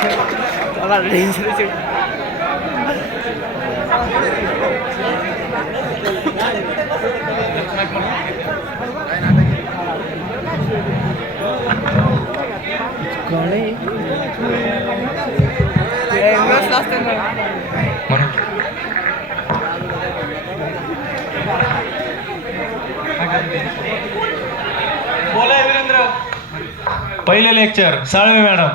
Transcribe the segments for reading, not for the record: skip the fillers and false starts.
बोला वीरेंद्र. पहिले lecture Salve madam.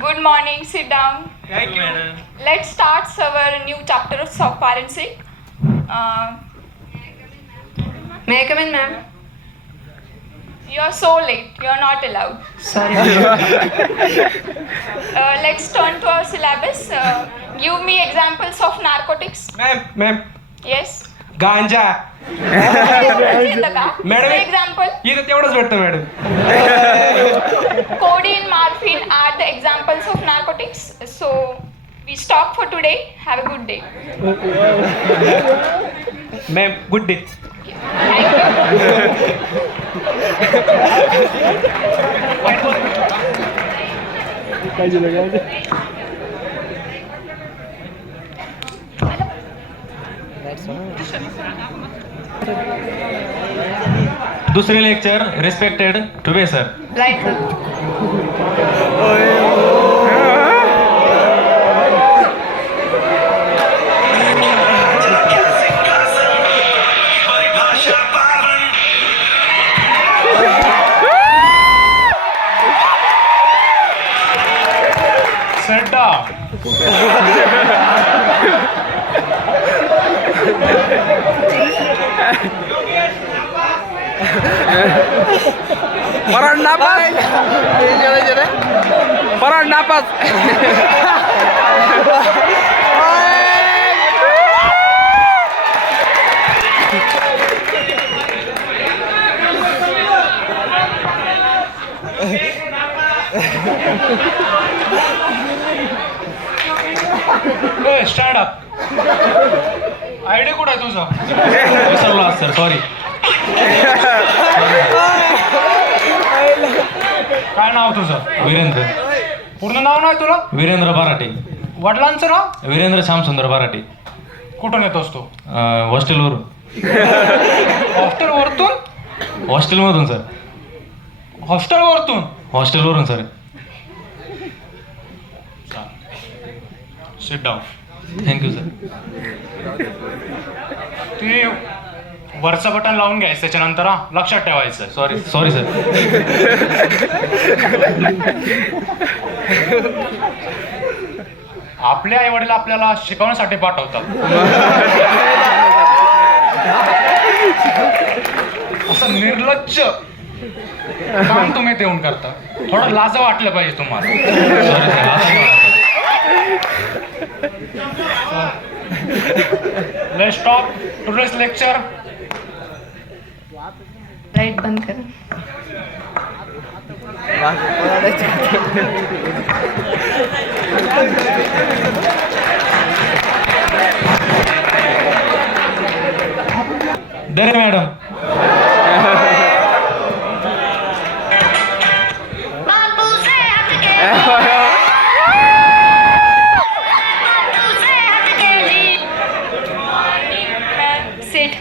Good morning. Sit down. Thank you, madam. Let's start our new chapter of forensic. May I come in, ma'am? You are so late. You are not allowed. Sorry. Let's turn to our syllabus. Give me examples of narcotics. Ma'am Yes. गांजा. येतं का? Madam. For example, इथं तेवढंच भेटतं madam. codeine, morphine are the examples of narcotics. So we stop for today. Have a good day. Ma'am good day. Thank you. दुसरे lecture respected टुबे sir. Right, sir. Sit down. Parang napas. Parang napas. Stand up. ID कुठं आहे तुझं? विसरला sir, sorry. काय नाव तुझं? वीरेंद्र. पूर्ण नाव नाही तुला? वीरेंद्र बाराटे. वडिलांचं नाव? वीरेंद्र श्यामसुंदर बाराटे. कुठून येतोस तू? हॉस्टेलवरून. हॉस्टेलवरतून? हॉस्टेलमधून सर. हॉस्टेलवरतून? हॉस्टेलवरून sir. Sit down. Thank you sir. तुम्ही वरचं बटन लावून घ्यायचं त्याच्यानंतर लक्षात ठेवायचं. Sorry sorry sir. आपले आई वडील आपल्याला शिकवण्यासाठी पाठवतात. असं निर्लज्ज काम तुम्ही देऊन करता. थोडं लाज वाटलं पाहिजे तुम्हाला. Sorry sir. Let's stop today's lecture. Right, बंद कर. दरे madam. Sit.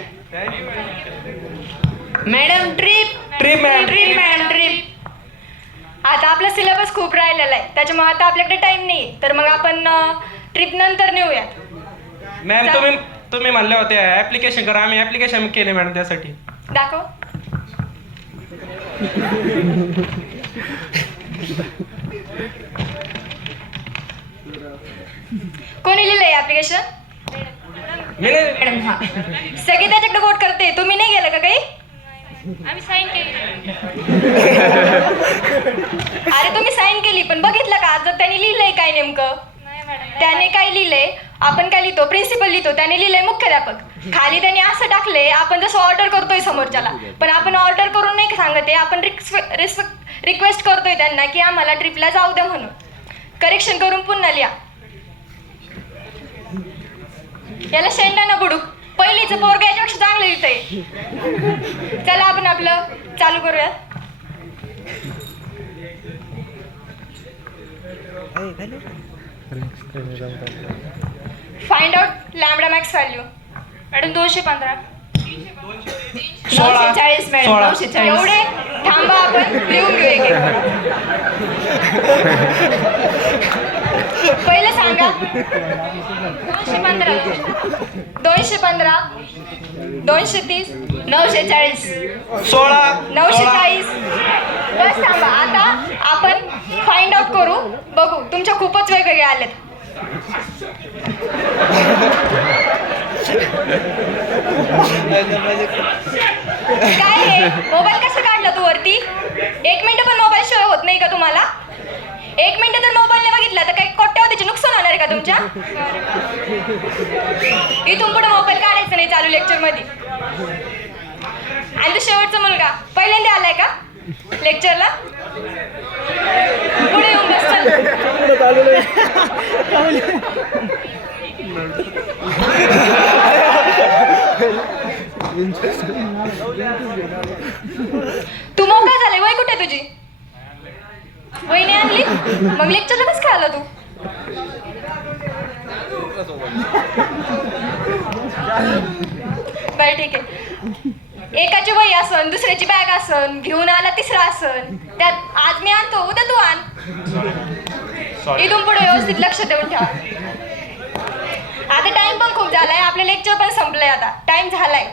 Madam trip. Trip ma'am. Trip madam trip. आता आपला सिलेबस खूप राहिलेला आहे, त्याच्यामुळे आता आपल्याकडे टाइम नाही, तर मग आपण ट्रिप नंतर नेऊयात. मॅम तुम्ही म्हणले होते ऍप्लिकेशन करा. आम्ही ऍप्लिकेशन केले मॅडम त्यासाठी. दाखव. कोणी लिहिलंय ऍप्लिकेशन? मी नाही. मॅडम. हा, सगळे त्याच्याकडे वोट करते. तुम्ही नाही गेलं का काही? आम्ही साईन केली. अरे तुम्ही साईन केली, पण बघितलं का जर त्यांनी लिहिलंय काय नेमकं? त्याने काय लिहिलंय? आपण काय लिहितो? प्रिन्सिपल लिहितो. त्याने लिहिलंय मुख्याध्यापक. खाली त्यांनी असं टाकलंय, आपण जसं ऑर्डर करतोय समोरच्याला, पण आपण ऑर्डर करून नाही सांगत आहे, आपण रिक्वेस्ट करतोय त्यांना की आम्हाला ट्रिपला जाऊ द्या म्हणून. करेक्शन करून पुन्हा लिहा. याला शेंडाना बुडूक पहिलीचं पोरग याच्यापेक्षा चांगलं लिहितंय. चला आपण आपलं चालू करूया. Find out lambda max value. Madam 215. 16. 940 madam 16. 940. एवढे थांबा आपण लिहून घेऊ एक. पहिलं सांगा. 215 230 940. 16. 940. बस थांबा. आता आपण फाइंड आउट करू. बघू तुमच्या खूपच वेगवेगळे आलेत. काय हे मोबाईल कसं काढला तू वरती? 1 मिनिट पण मोबाईल शिवाय होत नाही का तुम्हाला? 1 मिनिट जर मोबाईलने बघितला तर काही कोट्यावधीचे नुकसान होणार आहे का तुमच्या? इथून पुढे मोबाईल काढायचं नाही चालू लेक्चर मध्ये. आणि तो शेवटचा मुलगा पहिल्यांदा आलाय का लेक्चरला? पुढे येऊन बस. तू मग काय झालंय? वय कुठे तुझी? वय नाही आणली? मग लेक्चरला कसं काय आला तू? बरं ठीक आहे. एकाची वही असन, दुसऱ्याची बॅग असन, घेऊन आला तिसरा असन. त्यात आज मी आणतो उद्या तू आण. इथून पुढे व्यवस्थित लक्ष देऊन ठेवा. आता टाइम पण खूप झालाय. आपलं लेक्चर पण संपलंय. आता टाइम झालाय.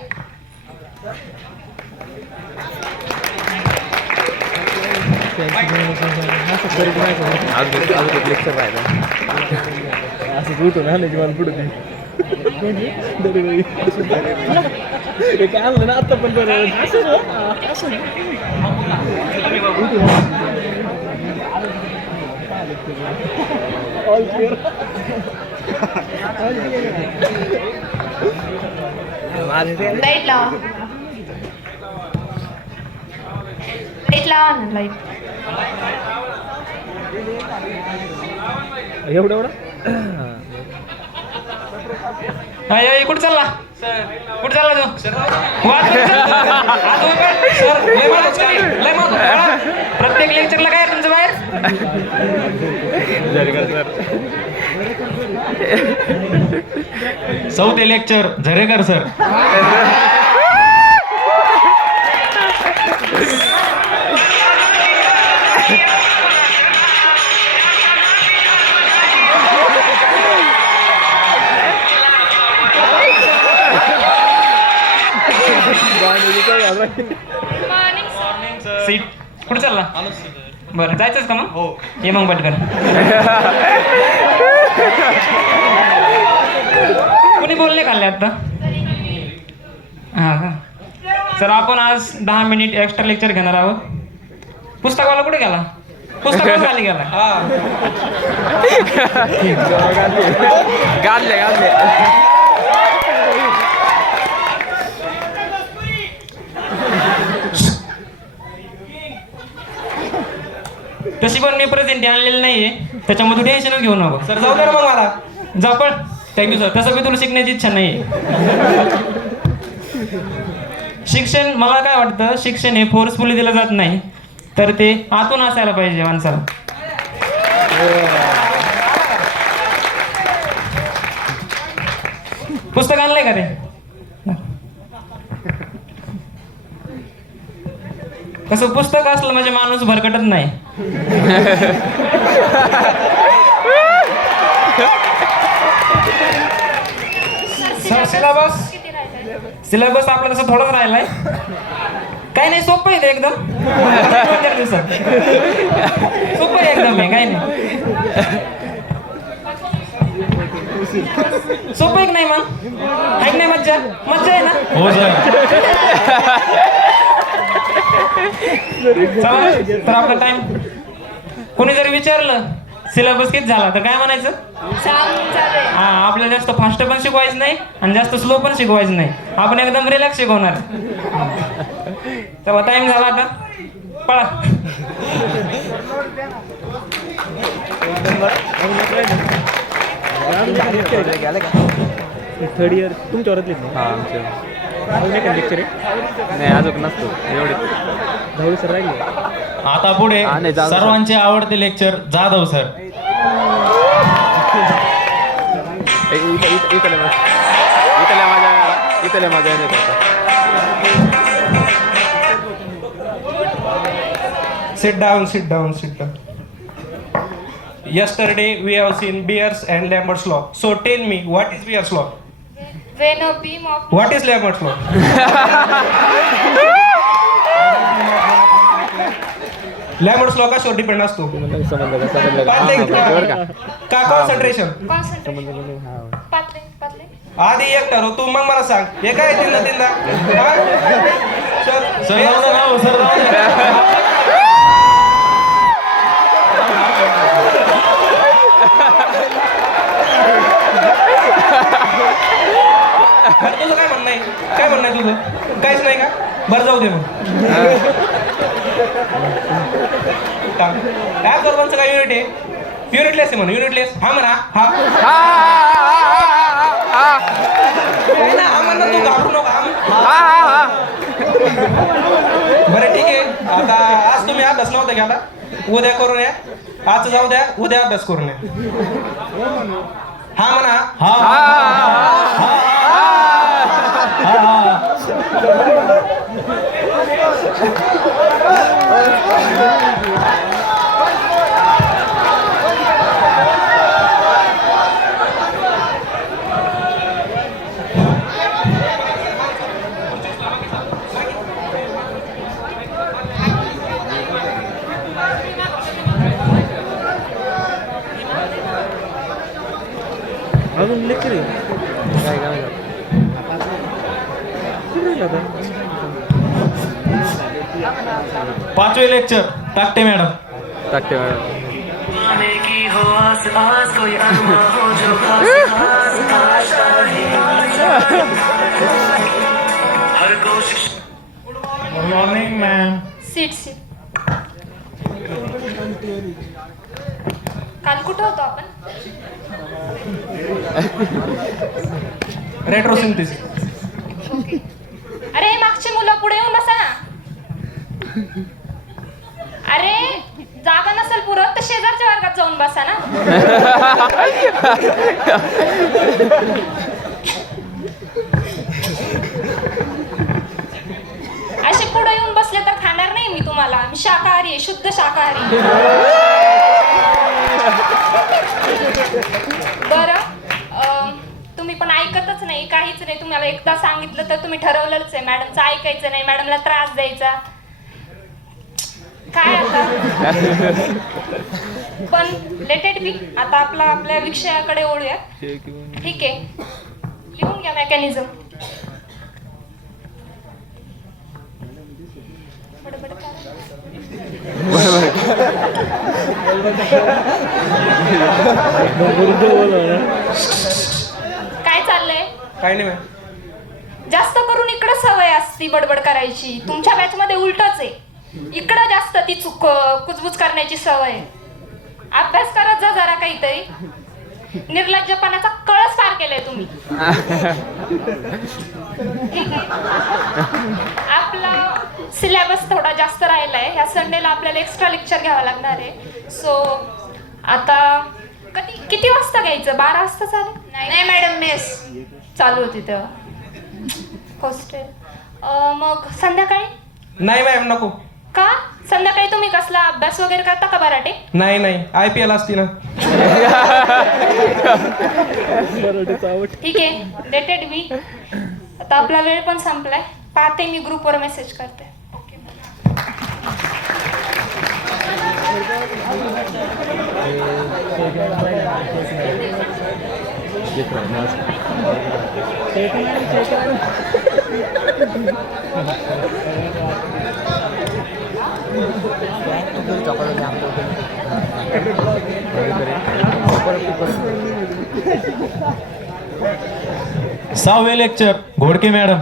असं उठून आलं की मला पुढे काय आणलं ना आता पण बरं ऑल क्लिअर. लाईट लावा. लाईट लावा ना लाईट. एवढं एवढं कुठं चालला? कुठं चालला तू? प्रत्येक लेक्चरला काय तुमचं बाहेर? चौथे लेक्चर झरेकर सर. सीट कुठं चालला? बरं जायचंच का मग? हो ये मग पटकन. कुणी बोलले खाल्ले आता? हां का सर. आपण आज 10 मिनिट एक्स्ट्रा लेक्चर घेणार आहोत. पुस्तकाला कुठे गेला? पुस्तकाला खाली गेला. गाडले गाडले. तशी पण मी प्रेझेंट आणलेलं नाहीये, त्याच्यामध्ये टेन्शनच घेऊ नको. सर जाऊ दे ना मग मला. जा पण. Thank you sir. तसं मी तुला शिकण्याची इच्छा नाही. शिक्षण मला काय वाटतं, शिक्षण हे फोर्सफुली दिलं जात नाही, तर ते आतून असायला पाहिजे माणसाला. पुस्तक आणलंय का ते? कसं पुस्तक असलं म्हणजे माणूस भरकटत नाही. सिलेबस आपला तसं थोडाच राहिलाय. काही नाही, सोपं आहे ते एकदम. 2-4 दिवसात सोपं आहे एकदम. आहे काही नाही, सोपं आहे की नाही? मग ऐक नाही, मज्जा मज्जा आहे ना? हो सर. चला तर आपला टाइम. कोणी जर विचारलं सिलेबस किती झाला तर काय म्हणायचं? हा, आपल्याला जास्त फास्ट पण शिकवायचं नाही आणि जास्त स्लो पण शिकवायचं नाही. आपण एकदम रिलॅक्स शिकवणार. तेव्हा टाइम झाला आता, पळा. थर्ड इयर तुमच्या वरातलीच नाही हा आमच्या अजून एक लेक्चर आहे नाही अजून नसतो एवढे धावडी सर राहिले आता पुढे हा, नाही, जाधव सर. सर्वांचे आवडते लेक्चर जाधव सर. इथल्या माझ्या नाही करता. Sit down, sit down, sit down. Yesterday we have seen Beer's and Lambert's law. So tell me, what is Beer's law? When a beam of What is Lambert's law? Lambert's law कशावर depend असतो? समजलं का बरं का? का concentration? concentration. पातळे. आधी एक ठरव तू मग मला सांग हे काय तीनदा हा? सर जाऊ दे ना, सर जाऊ दे. बरं, तुझं काय म्हणणं आहे तुझं काहीच नाही का बरं जाऊ दे मग काय सर्वांचं काय युनिट आहे युनिटलेस आहे म्हणून युनिटलेस हा म्हणा हा काय ना, हा म्हणा तू घाबरू नको हा बरं ठीक आहे आता आज तुम्ही अभ्यास नव्हता घ्याला उद्या करून या आज जाऊ द्या उद्या अभ्यास करून या हा म्हणा हा अजून लेक्चर आहे काय काय पाचवे लेक्चर टाकते मॅडम. टाकते गुड मॉर्निंग मॅम. Sit. काल कुठं होतो आपण? रेट्रोसिंथेसिस अरे मागची मुलं पुढे येऊन बसा ना. अरे जागा नसेल पुरत तर शेजारच्या वर्गात जाऊन बसा ना. असे पुढे येऊन बसले तर खाणार नाही मी तुम्हाला. मी शाकाहारी आहे, शुद्ध शाकाहारी. बरं तुम्ही पण ऐकतच नाही काहीच नाही. तुम्हाला एकदा सांगितलं तर तुम्ही ठरवलंच आहे मॅडमचं ऐकायचं नाही मॅडमला त्रास द्यायचा काय आता. पण लेटेड बी आता आपल्या विषयाकडे ओळूया. ठीक आहे लिहून घ्या मेकॅनिझम. काय चाललंय काय नाही मॅम जास्त करून इकडं सवय असती बडबड करायची. तुमच्या बॅच मध्ये उलटच आहे. इकडं जास्त ती कुजबुज करण्याची सवय आहे. अभ्यास करत जा जरा काहीतरी. निर्लज्जपणाचा कळस पार केलाय तुम्ही. ठीक आहे आपला सिलेबस थोडा जास्त राहिलाय. ह्या संडेला आपल्याला एक्स्ट्रा लेक्चर घ्यावं लागणार आहे. सो आता किती वाजता घ्यायचं 12 वाजता चालेल? नाही मॅडम मेस चालू होती तेव्हा हॉस्टेल. मग संध्याकाळी नाही मॅम नको. का संध्याकाळी तुम्ही कसला अभ्यास वगैरे करता का बराटे? नाही IPL असती ना. ठीक आहे डेटेड मी. आता आपला वेळ पण संपलाय. पाहते मी ग्रुपवर मेसेज करते. ओके सहावे लेक्चर घोडके मॅडम.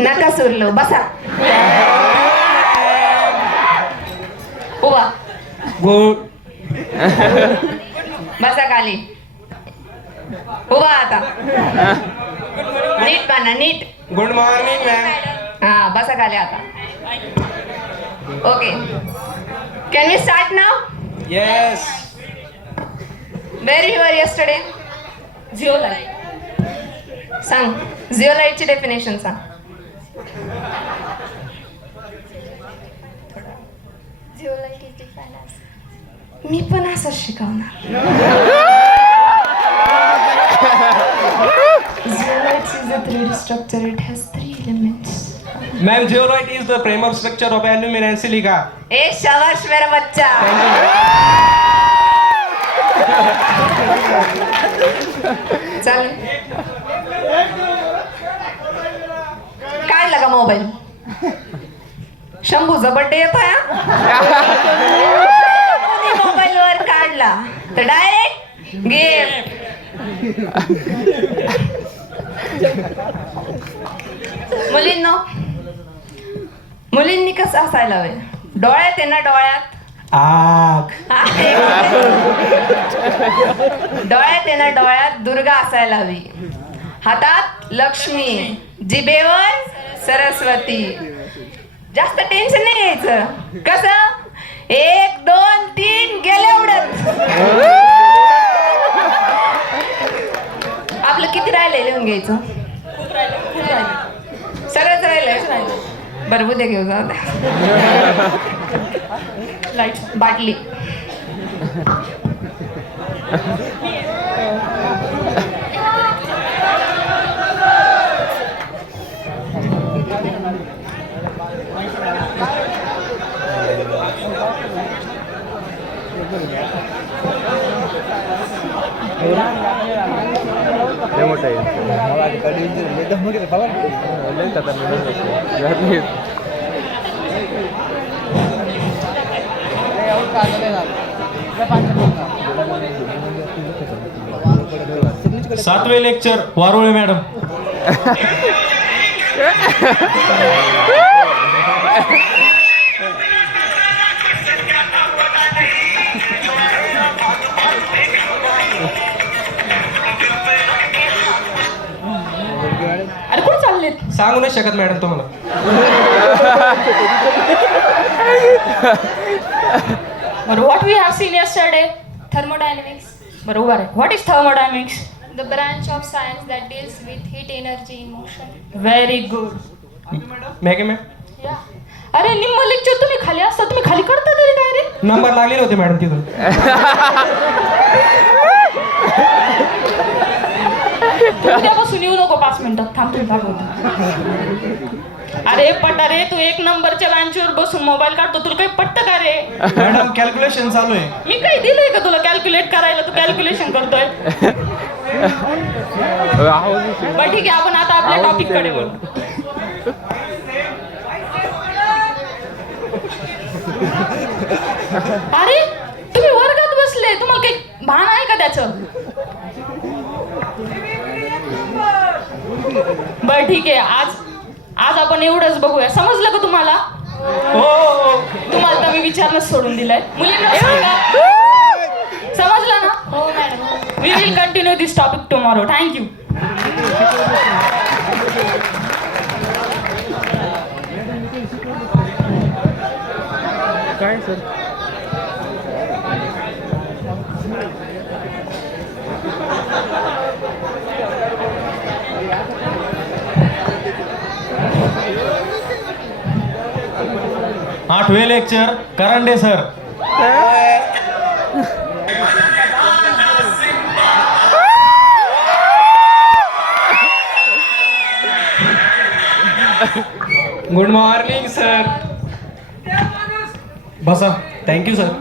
नका सुरलो बसा उभा गुड बसा खाली उभा आता नीट बांधा नीट गुड मॉर्निंग मॅम. हा बसा खाली आता ओके कॅन वी स्टार्ट नाव yes. Where you were yesterday zeolite सांग झिओलाइटची डेफिनेशन सांग Zeolite is defined as मी पण असंच शिकवणार Zeolite is a 3D structure. It has 3 elements. Ma'am zeolite is the primary structure of alumina and silica. ए शाबाश मेरा बच्चा चल काढला का मोबाईल शंभूचा बर्थडे येतो मोबाईल वर काढला तर डायरेक्ट गेम मुलींनी कसं असायला हवे डोळ्यात आहे ना डोळ्यात आग. डोळ्यात आहे ना डोळ्यात दुर्गा असायला हवी हातात लक्ष्मी जिभेवर सरस्वती जास्त टेन्शन नाही घ्यायचं कसं 1 2 3 गेले एवढंच आपलं किती राहिलंय लिहून घ्यायचं सगळंच राहिलंय बरं उद्या घेऊ जाऊ द्या लाईट बाटली लय मोठं आहे लय खतरनाक. सातवे लेक्चर वारुळे मॅडम. अरे कुठे चालले सांगू नाही शकत मॅडम तुम्हाला. बरं what we have seen yesterday thermodynamics, बरोबर आहे what is thermodynamics the branch of science that deals with heat energy in motion. Very good मॅगे मॅम अरे निम्म लेक्चर तुम्ही खाली असता तुम्ही खाली करता तरी काय रे नंबर लागलेले होते मॅडम तिथून. उद्यापासून येऊ नको 5 मिनिटं थांब तुम्ही दाखवतो अरे पटारे तू 1 नंबरच्या लांचीवर बसून मोबाईल काढतो तुला काही पटतं का रे मॅडम कॅल्क्युलेशन चालू आहे. मी काही दिलंय का तुला कॅल्क्युलेट करायला तू कॅल्क्युलेशन करतोय बरं ठीक आहे आपण आता आपल्या टॉपिक कडे वळू अरे तुम्ही वर्गात बसले तुम्हाला काही भान आहे का त्याचं बर ठीक आहे आज आपण एवढंच बघूया समजलं का तुम्हाला हो तुम्हाला तर मी विचारणं सोडून दिलंय मुलींना सांगा समजलं ना हो madam. We will continue this topic tomorrow thank you काय सर 8वे lecture Karande sir. Good morning sir. बसा. Thank you sir.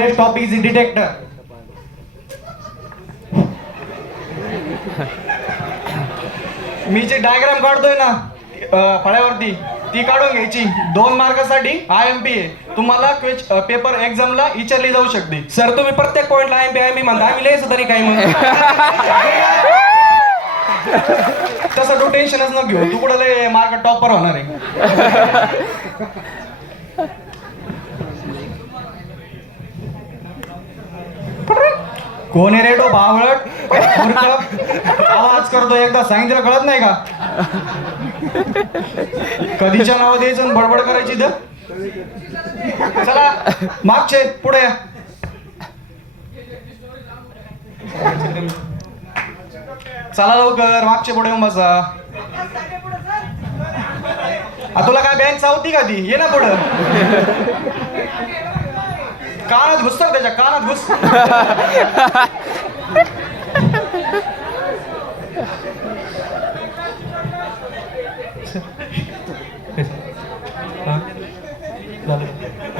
today's topic is detector. मी जे डायग्राम काढतोय ना फळ्यावरती ती काढून घ्यायची 2 मार्कासाठी IMP आहे. तुम्हाला पेपर एक्झामला विचारली जाऊ शकते. सर तुम्ही प्रत्येक पॉइंटला IMP म्हणता आम्ही लिहायचं तरी काय मग तसं तू टेन्शनच न घेऊ, तू कुठं लय मार्क टॉपर होणार आहे. कोण आहे रे तो बावळट मूर्ख? आवाज करतो एकदा सांगितलं कळत नाही का? कधीच्या नाव द्यायचं आणि बडबड करायची तर. चला मागचे पुढे या. चला लवकर मागचे पुढे येऊन बसा. तुला काय बँक चावती का ती? ये ना पुढं. कानात घुसतो त्याच्या कानात घुस.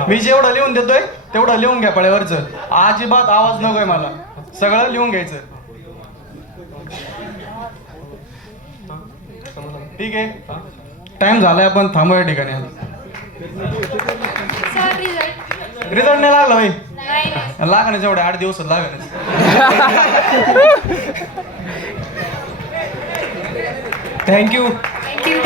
मी जेवढं लिहून देतोय तेवढं लिहून घ्या फळ्यावरच. अजिबात आवाज नकोय मला, सगळं लिहून घ्यायचं. ठीक आहे, टाइम झालाय, आपण थांबू या ठिकाणी. रिझल्ट नाही लागला भाई? लागणच एवढे 8 दिवस लागणच. थँक्यू. थँक्यू.